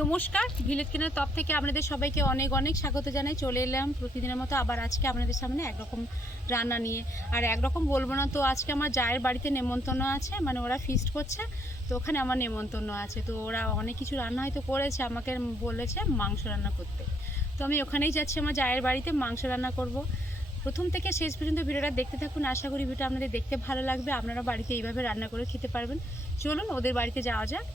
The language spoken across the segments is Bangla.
নমস্কার, ভিলেজ কেনার তপ থেকে আপনাদের সবাইকে অনেক অনেক স্বাগত জানাই। চলে এলাম প্রতিদিনের মতো আবার আজকে আপনাদের সামনে একরকম রান্না নিয়ে। আর একরকম বলব না তো, আজকে আমার জায়ের বাড়িতে নেমন্তন্ন আছে মানে ওরা ফিস্ট করছে, তো ওখানে আমার নেমন্তন্ন আছে। তো ওরা অনেক কিছু রান্না হয়তো করেছে, আমাকে বলেছে মাংস রান্না করতে। তো আমি ওখানেই যাচ্ছি আমার জায়ের বাড়িতে, মাংস রান্না করব। প্রথম থেকে শেষ পর্যন্ত ভিডিওটা দেখতে থাকুন। আশা করি ভিডিওটা আপনাদের দেখতে ভালো লাগবে। আপনারা বাড়িতে এইভাবে রান্না করে খেতে পারবেন। চলুন ওদের বাড়িতে যাওয়া যাক।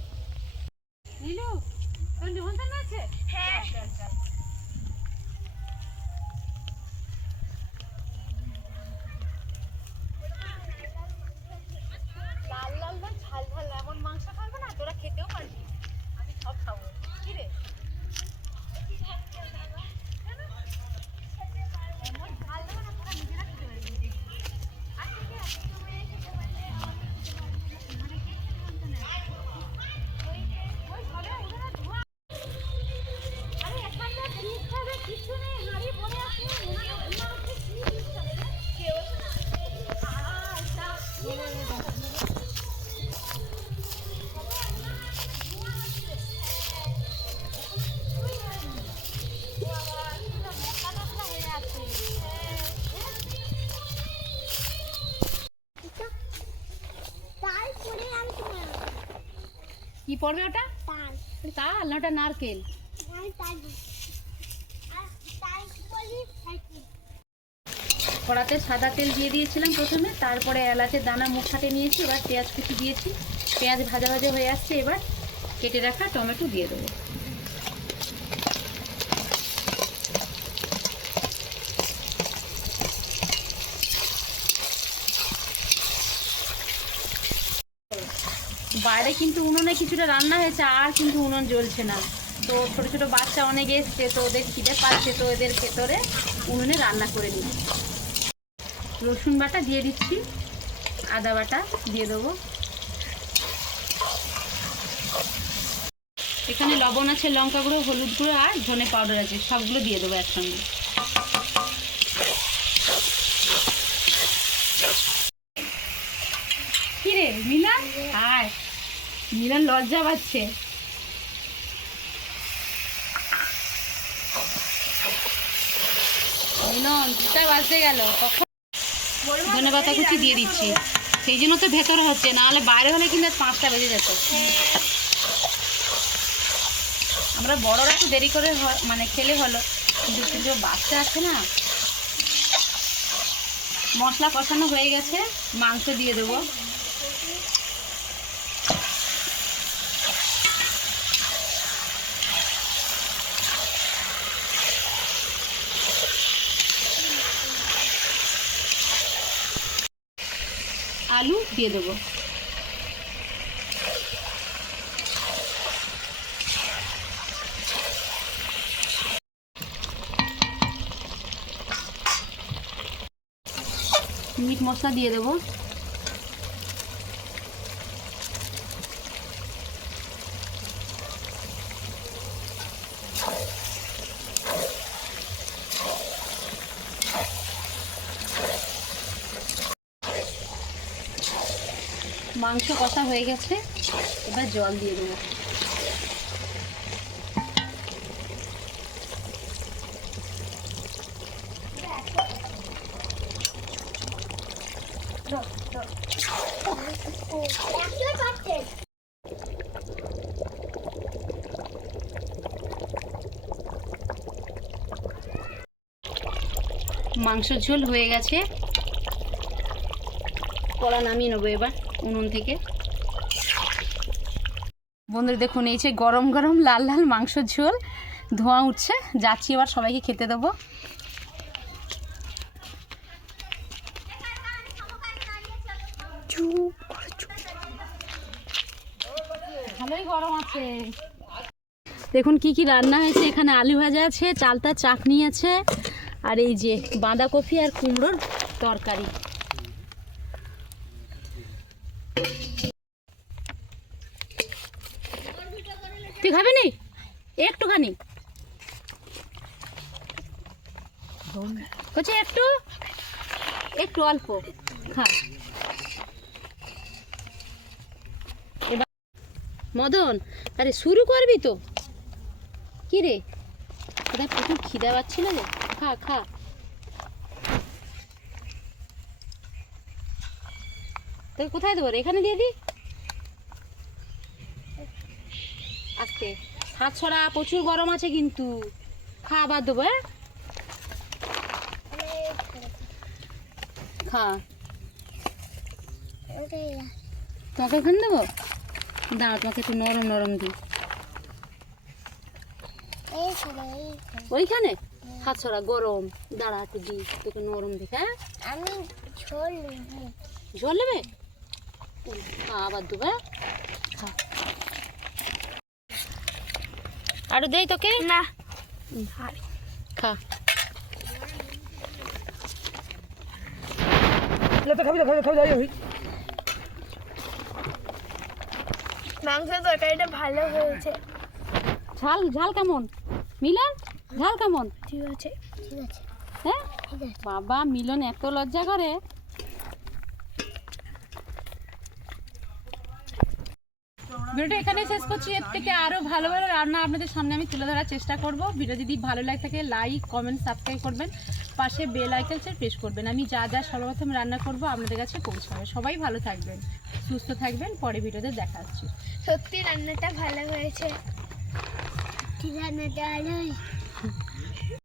হ্যাঁ। কি পড়বে ওটা? তাল। না ওটা নারকেল আমি তার আর তার বলি সাইকেল কড়াতে সাদা তেল দিয়ে দিয়েছিলাম প্রথমে, তারপরে এলাচের দানা মুখ হাতে নিয়েছি, এবার পেঁয়াজ কুচি দিয়েছি। পেঁয়াজ ভাজা ভাজা হয়ে আসছে, এবার কেটে রাখা টমেটো দিয়ে দেবো। বাইরে কিন্তু উনুনে কিছুটা রান্না হয়েছে, আর কিন্তু উনুন জ্বলছে না। তো ছোট ছোট বাচ্চা অনেক এসছে, তো ওদের খিদে পাচ্ছে, তো ওদের ভেতরে উনুনে রান্না করে নিই রসুন বাটা দিয়ে দিচ্ছি। আদা বাটা দিয়ে দেবো। এখানে লবণ আছে, লঙ্কা গুঁড়ো, হলুদ গুঁড়ো আর ধনে পাউডার আছে, সবগুলো দিয়ে দেবো একসঙ্গে। কি রে মিলান? আয়। মিলান লজ্জা পাচ্ছে। মিলন, দুটা বাজতে গেল, কখন ধনে পাতা কুচি দিয়ে দিচ্ছি। সেই জন্য তো ভেতরে হচ্ছে, নাহলে বাইরে হলে কিন্তু পাঁচটা বেজে যেত। আমরা বড়রা একটু দেরি করে মানে খেলে হলো। কিন্তু কিন্তু বাচ্চা আছে না, মশলা কষানো হয়ে গেছে, মাংস দিয়ে দেবো। আলু দিয়ে দেবো। মিট মশলা দিয়ে দেবো। মাংস কষা হয়ে গেছে, এবার জল দিয়ে দেবো। মাংস ঝোল হয়ে গেছে। কড়া নামিয়ে নেব এবার। উনুন থেকে। বন্ধুরা দেখুন এই যে গরম গরম লাল লাল মাংস ঝোল ধোঁয়া উঠছে। যাচ্ছি এবার সবাইকে খেতে দেবো। ভালোই গরম আছে। দেখুন কি কি রান্না হয়েছে। এখানে আলু ভাজা আছে চালতা চাটনি আছে আর এই যে বাঁধাকপি আর কুমড়োর তরকারি। তুই খাবি নি? একটুখানি। হচ্ছে একটু? একটু অল্প। খা। মদন, আরে শুরু করবি তো। কি রে? কোথায় প্রচুর খিদা পাচ্ছিল রে খা খা। তোকে কোথায় দেবো? এখানে দিয়ে দি আস্তে। হাত ছড়া প্রচুর গরম আছে কিন্তু। খা আবার দেবো হ্যাঁ? খা। তোমাকে এখানে দেবো? দাঁড়া তোমাকে একটু নরম নরম দিই। ওইখানে? হাত ছড়া গরম। দাঁড়া একটু দিই। তোকে নরম দিই হ্যাঁ? আমি ঝোল ঝোল নেবে? আবার দেবো হ্যাঁ? খা আরও দেই তোকে? না। খা। মাংস তরকারিটা ভালো হয়েছে। ঝাল ঝাল কেমন? মিলন ঝাল কেমন? ঠিক আছে ঠিক আছে। হ্যাঁ? বাবা মিলন এত লজ্জা করে। ভিডিওটা এখানে শেষ করছি। এর থেকে আরও ভালো ভালো রান্না আপনাদের সামনে আমি তুলে ধরার চেষ্টা করব। ভিডিও যদি ভালো লাগে থাকে লাইক কমেন্ট সাবস্ক্রাইব করবেন। পাশে বেল আইকনসে প্রেস করবেন। আমি যা যা সর্বপ্রথম রান্না করব আপনাদের কাছে পৌঁছাবে। সবাই ভালো থাকবেন, সুস্থ থাকবেন। পরে ভিডিওতে দেখা হচ্ছে। সত্যি রান্নাটা ভালো হয়েছে। ঠিক রান্নাটা ভালো